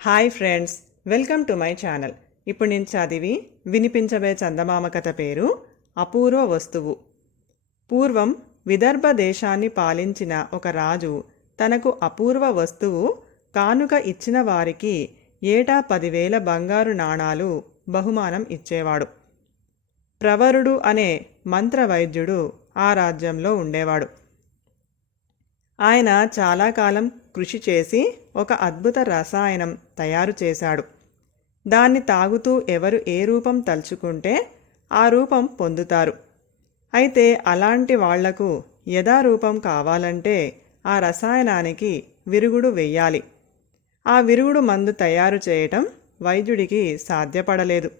Hi friends welcome to my channel. ఇప్పుడు నేను చదివి వినిపించబే చందమామ కథ పేరు అపూర్వ వస్తువు. పూర్వం విదర్భ దేశాన్ని పాలించిన ఒక రాజు తనకు అపూర్వ వస్తువు కానుక ఇచ్చిన వారికి ఏటా పదివేల బంగారు నాణాలు బహుమానం ఇచ్చేవాడు. ప్రవరుడు అనే మంత్రవైద్యుడు ఆ రాజ్యంలో ఉండేవాడు. ఆయన చాలా కాలం కృషి చేసి ఒక అద్భుత రసాయనం తయారు చేశాడు. దాన్ని తాగుతూ ఎవరు ఏ రూపం తలుచుకుంటే ఆ రూపం పొందుతారు. అయితే అలాంటి వాళ్ళకు యథారూపం కావాలంటే ఆ రసాయనానికి విరుగుడు వెయ్యాలి. ఆ విరుగుడు మందు తయారు చేయటం వైద్యుడికి సాధ్యపడలేదు.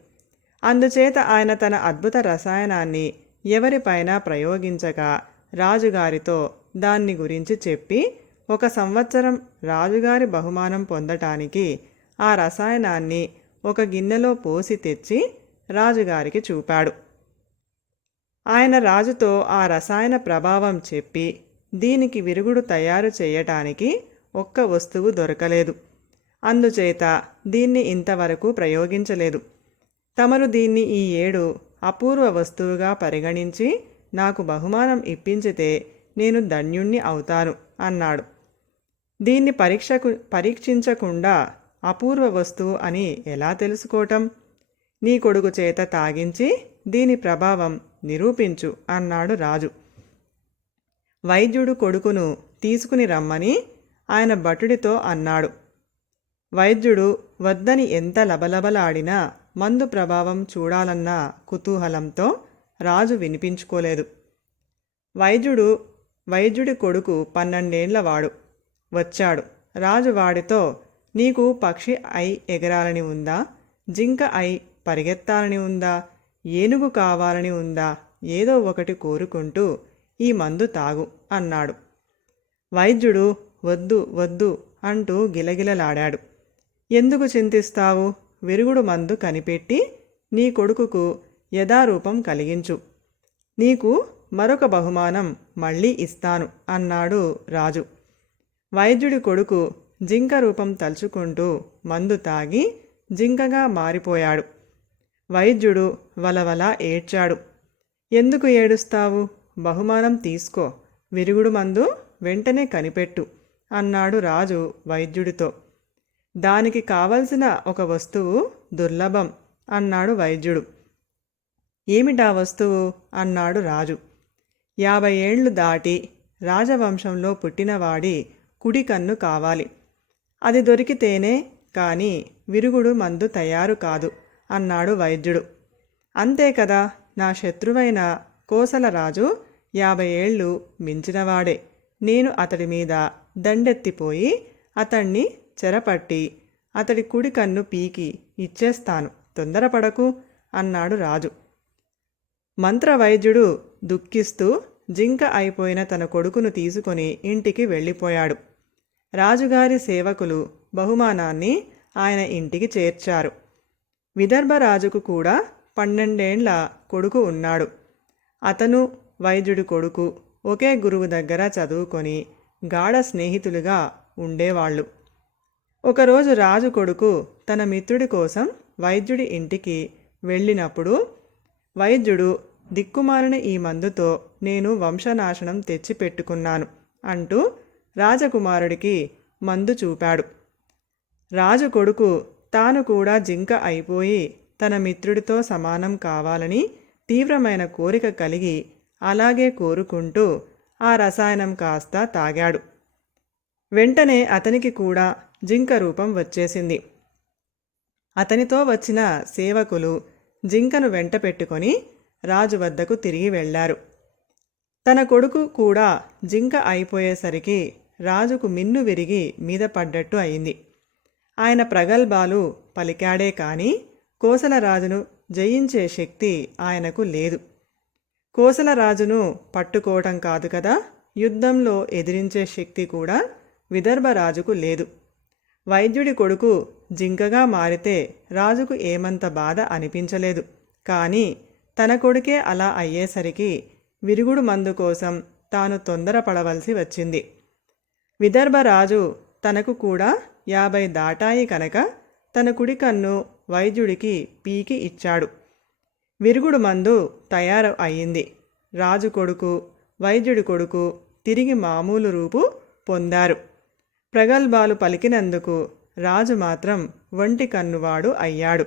అందుచేత ఆయన తన అద్భుత రసాయనాన్ని ఎవరిపైన ప్రయోగించగా రాజుగారితో దాన్ని గురించి చెప్పి ఒక సంవత్సరం రాజుగారి బహుమానం పొందటానికి ఆ రసాయనాన్ని ఒక గిన్నెలో పోసి తెచ్చి రాజుగారికి చూపాడు. ఆయన రాజుతో ఆ రసాయన ప్రభావం చెప్పి దీనికి విరుగుడు తయారు చేయటానికి ఒక్క వస్తువు దొరకలేదు. అందుచేత దీన్ని ఇంతవరకు ప్రయోగించలేదు. తమరు దీన్ని ఈ ఏడు అపూర్వ వస్తువుగా పరిగణించి నాకు బహుమానం ఇప్పించితే నేను ధన్యుణ్ణి అవుతాను అన్నాడు. దీన్ని పరీక్షకు పరీక్షించకుండా అపూర్వ వస్తువు అని ఎలా తెలుసుకోవటం నీ కొడుకు చేత తాగించి దీని ప్రభావం నిరూపించు అన్నాడు రాజు. వైద్యుడు కొడుకును తీసుకుని రమ్మని ఆయన భటుడితో అన్నాడు. వైద్యుడు వద్దని ఎంత లబలబలాడినా మందు ప్రభావం చూడాలన్న కుతూహలంతో రాజు వినిపించుకోలేదు. వైద్యుడు వైద్యుడి కొడుకు పన్నెండేండ్లవాడు వచ్చాడు. రాజు వాడితో నీకు పక్షి ఐ ఎగరాలని ఉందా? జింక ఐ పరిగెత్తాలని ఉందా? ఏనుగు కావాలని ఉందా? ఏదో ఒకటి కోరుకుంటూ ఈ మందు తాగు అన్నాడు. వైద్యుడు వద్దు వద్దు అంటూ గిలగిలలాడాడు. ఎందుకు చింతిస్తావు? విరుగుడు మందు కనిపెట్టి నీ కొడుకుకు యథారూపం కలిగించు. నీకు మరొక బహుమానం మళ్ళీ ఇస్తాను అన్నాడు రాజు. వైద్యుడి కొడుకు జింక రూపం తలుచుకుంటూ మందు తాగి జింకగా మారిపోయాడు. వైద్యుడు వలవల ఏడ్చాడు. ఎందుకు ఏడుస్తావు? బహుమానం తీసుకో. విరుగుడు మందు వెంటనే కనిపెట్టు అన్నాడు రాజు వైద్యుడితో. దానికి కావలసిన ఒక వస్తువు దుర్లభం అన్నాడు వైద్యుడు. ఏమిటా వస్తువు అన్నాడు రాజు. యాభై ఏళ్ళు దాటి రాజవంశంలో పుట్టినవాడి కుడి కన్ను కావాలి. అది దొరికితేనే కానీ విరుగుడు మందు తయారు కాదు అన్నాడు వైద్యుడు. అంతే కదా నా శత్రువైన కోసలరాజు యాభై ఏళ్ళు మించినవాడే. నేను అతడి మీద దండెత్తిపోయి అతణ్ణి చెరపట్టి అతడి కుడి కన్ను పీకి ఇచ్చేస్తాను. తొందరపడకు అన్నాడు రాజు. మంత్రవైద్యుడు దుఃఖిస్తూ జింక అయిపోయిన తన కొడుకును తీసుకొని ఇంటికి వెళ్ళిపోయాడు. రాజుగారి సేవకులు బహుమానాన్ని ఆయన ఇంటికి చేర్చారు. విదర్భరాజుకు కూడా పన్నెండేండ్ల కొడుకు ఉన్నాడు. అతను వైద్యుడి కొడుకు ఒకే గురువు దగ్గర చదువుకొని గాఢ స్నేహితులుగా ఉండేవాళ్ళు. ఒకరోజు రాజు కొడుకు తన మిత్రుడి కోసం వైద్యుడి ఇంటికి వెళ్ళినప్పుడు వైద్యుడు దిక్కుమాలిన ఈ మందుతో నేను వంశనాశనం తెచ్చిపెట్టుకున్నాను అంటూ రాజకుమారుడికి మందు చూపాడు. రాజు కొడుకు తాను కూడా జింక అయిపోయి తన మిత్రుడితో సమానం కావాలని తీవ్రమైన కోరిక కలిగి అలాగే కోరుకుంటూ ఆ రసాయనం కాస్త తాగాడు. వెంటనే అతనికి కూడా జింక రూపం వచ్చేసింది. అతనితో వచ్చిన సేవకులు జింకను వెంట పెట్టుకొని రాజు వద్దకు తిరిగి వెళ్ళారు. తన కొడుకు కూడా జింక అయిపోయేసరికి రాజుకు మిన్ను విరిగి మీద పడ్డట్టు అయింది. ఆయన ప్రగల్భాలు పలికాడే కానీ కోసలరాజును జయించే శక్తి ఆయనకు లేదు. కోసలరాజును పట్టుకోవటం కాదు కదా యుద్ధంలో ఎదిరించే శక్తి కూడా విదర్భరాజుకు లేదు. వైద్యుడి కొడుకు జింకగా మారితే రాజుకు ఏమంత బాధ అనిపించలేదు. కానీ తన కొడుకే అలా అయ్యేసరికి విరుగుడు మందు కోసం తాను తొందరపడవలసి వచ్చింది. విదర్భరాజు తనకు కూడా యాభై దాటాయి కనుక తన కుడి కన్ను వైద్యుడికి పీకి ఇచ్చాడు. విరుగుడు మందు తయారు అయింది రాజు కొడుకు వైద్యుడి కొడుకు తిరిగి మామూలు రూపు పొందారు. ప్రగల్భాలు పలికినందుకు రాజు మాత్రం ఒంటి కన్నువాడు అయ్యాడు.